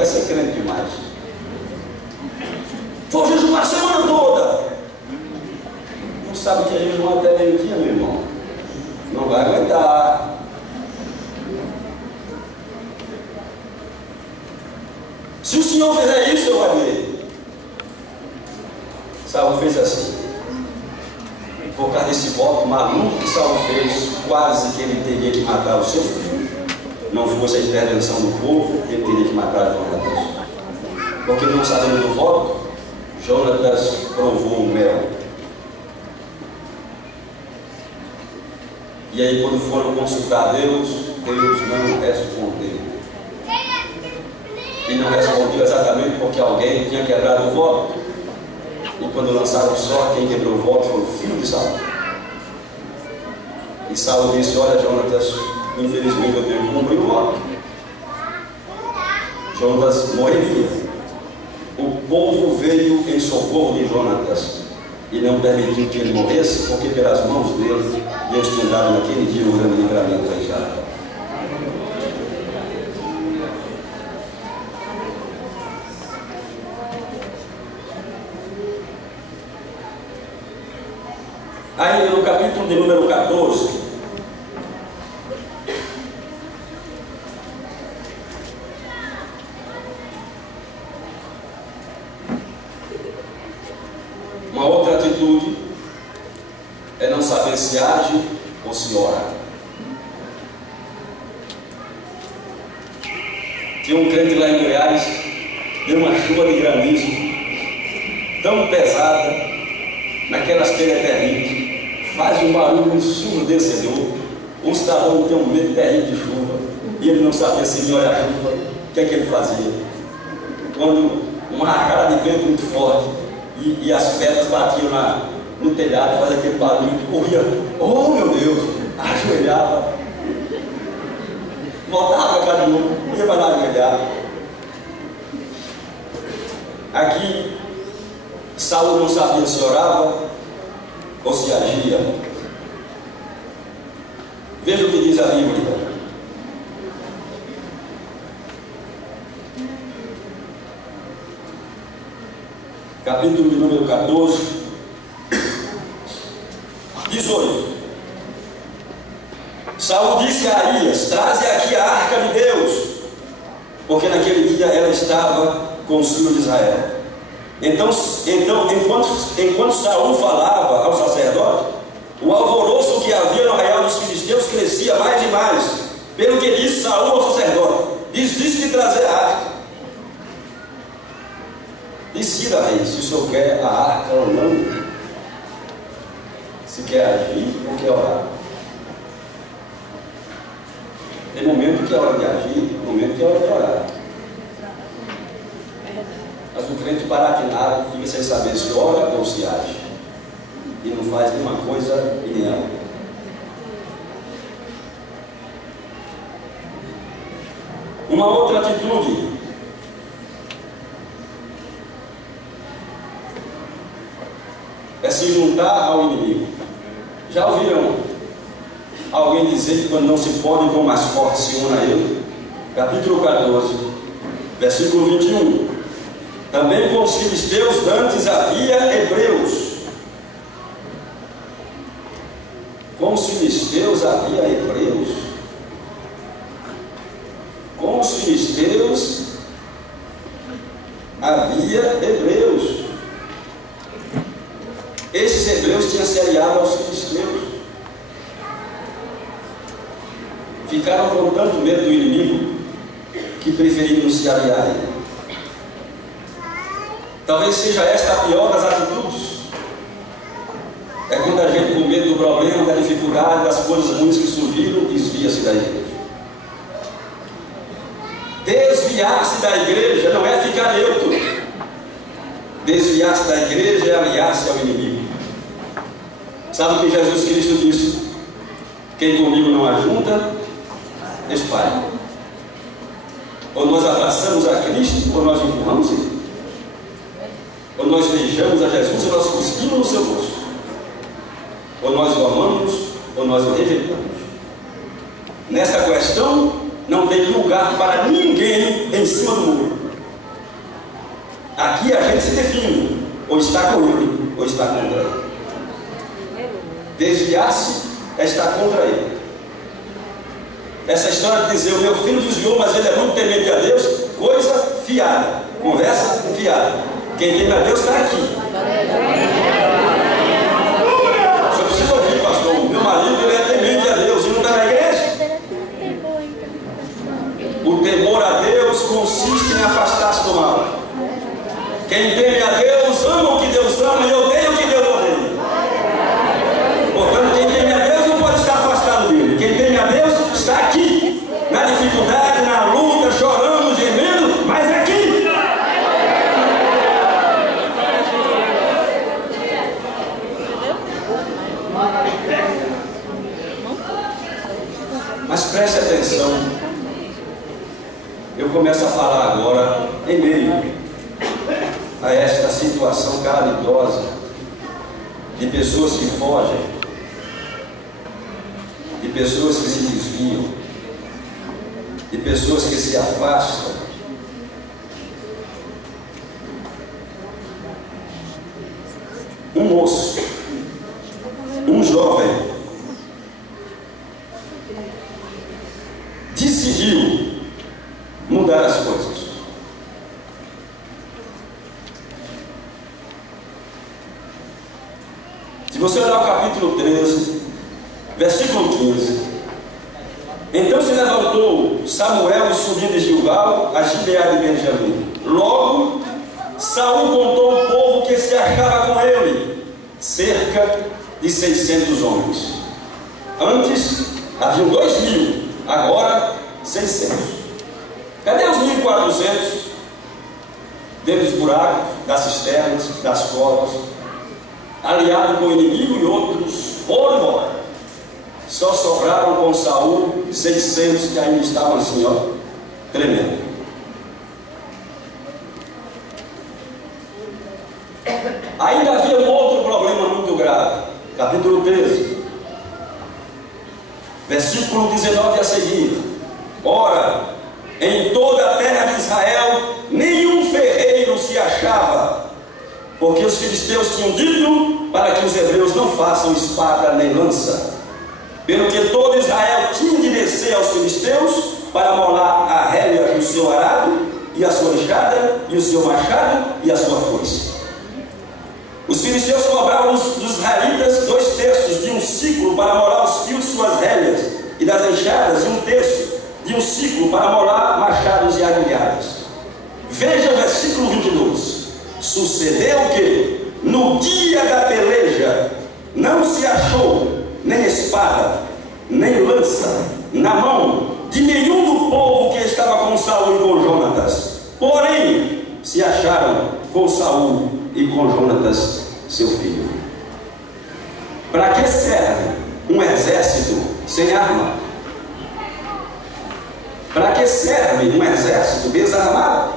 quer ser crente demais. Vou jejuar a semana toda. Não sabe o que é jejuar até meio-dia, meu irmão. Não vai aguentar. Se o Senhor fizer isso, eu vou ver. Saul fez assim. Por causa desse voto maluco que Saul fez, quase que ele teria que matar o seu filho. Não fosse a intervenção do povo, ele teria que matar Jonatas. Porque não sabendo do voto, Jonatas provou o mel. E aí, quando foram consultar Deus, Deus não respondeu. E não respondeu exatamente porque alguém tinha quebrado o voto. E quando lançaram só, quem quebrou o voto foi o filho de Saul. E Saul disse: olha, Jonatas, infelizmente eu tenho que cumprir o voto. Jonatas morreria. O povo veio em socorro de Jonatas e não permitiu que ele morresse, porque pelas mãos dele, Deus tinha dado naquele dia um grande livramento a Israel. Ainda no capítulo de número 14, uma outra atitude é não saber se age ou se ora. Tinha um crente lá em Goiás, deu uma chuva de granizo tão pesada, naquelas telhas terríveis, faz um barulho ensurdecedor. O cidadão tem um medo terrível de chuva, e ele não sabia se vinha olhar a chuva. O que é que ele fazia? Quando uma rajada de vento muito forte e as pedras batiam no telhado, fazia aquele barulho, corria, oh meu Deus, ajoelhava, voltava para cá de novo, ia para lá ajoelhar. Aqui Saul não sabia se orava ou se agia. Veja o que diz a Bíblia. Capítulo de número 14, 18. Saul disse a Aías: traze aqui a arca de Deus, porque naquele dia ela estava com os filhos de Israel. Então enquanto Saul falava ao sacerdote, o alvoroço que havia no arraial dos filisteus crescia mais e mais. Pelo que disse Saul ao sacerdote: desiste de trazer a arca. Decida, rei, se o senhor quer a arca ou não, se quer agir ou quer orar. Tem momento que é hora de agir, momento que é hora de orar. Mas o crente paraquinado fica sem saber se ora ou se age, e não faz nenhuma coisa e nem outra. Uma outra atitude é se juntar ao inimigo. Já ouviram alguém dizer que quando não se pode, com mais forte se une a ele? Capítulo 14, versículo 21. Também com os filisteus dantes havia hebreus. Com os filisteus havia hebreus. Com os filisteus havia hebreus. Esses hebreus tinham se aliado aos filisteus. Ficaram com tanto medo do inimigo que preferiram se aliar a ele. Talvez seja esta a pior das atitudes. É quando a gente, com medo do problema, da dificuldade, das coisas ruins que surgiram, desvia-se da igreja. Desviar-se da igreja não é ficar neutro. Desviar-se da igreja é aliar-se ao inimigo. Sabe o que Jesus Cristo disse? Quem comigo não ajunta, espalha. Ou nós abraçamos a Cristo, ou nós empurramos ele. Ou nós beijamos a Jesus, ou nós cuspimos no seu rosto. Ou nós o amamos, ou nós o rejeitamos. Nessa questão, não tem lugar para ninguém em cima do muro. Aqui a gente se define, ou está com ele, ou está contra ele. Desviar-se é estar contra ele. Essa história de dizer, o meu filho desviou, mas ele é muito temente a Deus, coisa fiada, conversa fiada. Quem teme a Deus está aqui. Só precisa ouvir, pastor, meu marido ele é temente a Deus e não está na igreja. O temor a Deus consiste em afastar-se do mal. Quem teme a Deus ama o que Deus ama e odeia o que Deus odeia. Portanto, quem teme a Deus não pode estar afastado dele. Quem teme a Deus está aqui, na dificuldade, na luta, chorando, gemendo, mas aqui. Mas preste atenção. Eu começo a falar agora em meio a esta situação calamitosa de pessoas que fogem, de pessoas que se desviam, de pessoas que se afastam. Um moço, um jovem, decidiu mudar as coisas. Se você olhar o capítulo 13, versículo 15: então se levantou Samuel e subiu de Gilgal a Gibeá de Benjamim. Logo Saul contou o povo que se achava com ele, cerca de 600 homens. Antes haviam 2.000, agora 600. Cadê os 1.400? Dentro dos buracos, das cisternas, das covas, aliado com o inimigo, e outros foram embora. Só sobraram com Saul 600 que ainda estavam assim, ó, tremendo. Ainda havia um outro problema muito grave. Capítulo 13, versículo 19 a seguir: ora, em toda a terra de Israel nenhum ferreiro se achava, porque os filisteus tinham dito para que os hebreus não façam espada nem lança. Pelo que todo Israel tinha de descer aos filisteus para molar a rédea do seu arado, e a sua enxada, e o seu machado, e a sua foice. Os filisteus cobravam dos israelitas 2/3 de um ciclo para molar os fios de suas rédeas, e das enxadas, e 1/3 de um ciclo para molar machados e agulhadas. Veja o versículo 22. Sucedeu que, no dia da peleja, não se achou nem espada, nem lança na mão de nenhum do povo que estava com Saul e com Jonatas. Porém, se acharam com Saul e com Jonatas, seu filho. Para que serve um exército sem arma? Para que serve um exército desarmado?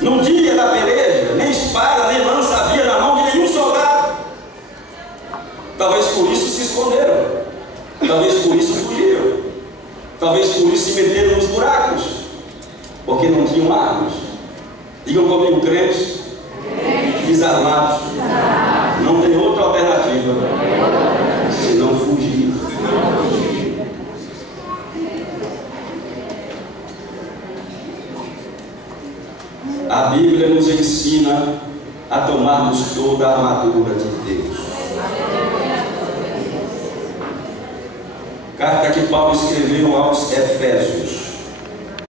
No dia da peleja, nem espada nem lança havia na mão de nenhum soldado. Talvez por isso se esconderam, talvez por isso fugiram, talvez por isso se meteram nos buracos, porque não tinham armas. Digam comigo, crentes desarmados não tem outra alternativa senão fugir. A Bíblia nos ensina a tomarmos toda a armadura de Deus. Carta que Paulo escreveu aos Efésios.